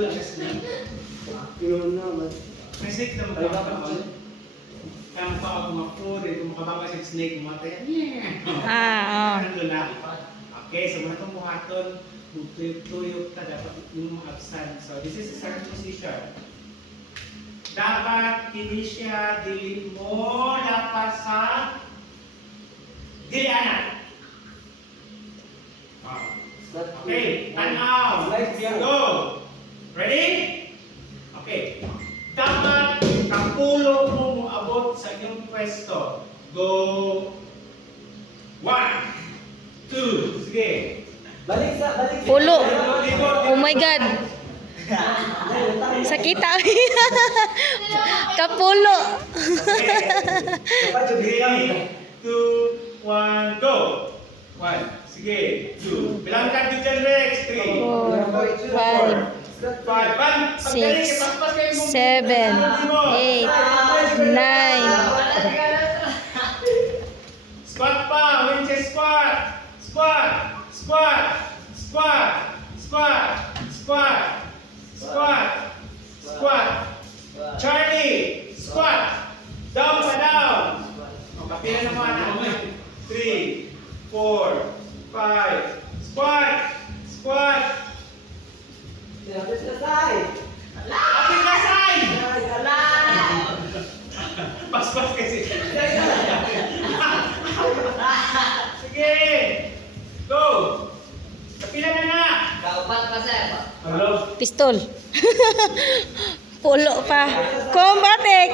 lang sa snake. Yun naman. May snake na magkakaroon. Kaya magpapagumapod, kumakabang sa snake, kumatay. Ano na? Okay, so muna itong buhaton, tuyok-tuyok na dapat yung absan. So this is a certain position. Dapat hindi siya dilin mo dapat sa dilianan. Okay, tanaw. Go. Ready? Okay. Dapat kapulo mo moabot sa iyong pwesto. Go. 1, 2, sige. Balik sa. Pulo. Oh my God. Sakita. Kapulo. Okay. 3, 2, 1, go. 1, sige. 2. Bilang ka dyan, Rex. 3, 4, 5, 5, 6, 7, 8, 9. Squat pa, winches squat. Squat, squat, squat, squat, squat, squat, squat. Charlie, squat. Down pa down. O, kapila naman na. 3, 4, 5. Squat, squat. Lapit na side. Apil ka side. Pas-pas kasi. Sige. Go. Kapila na na. Kaupat pa sir. Hello. Pistol. Pulo pa. Kombate.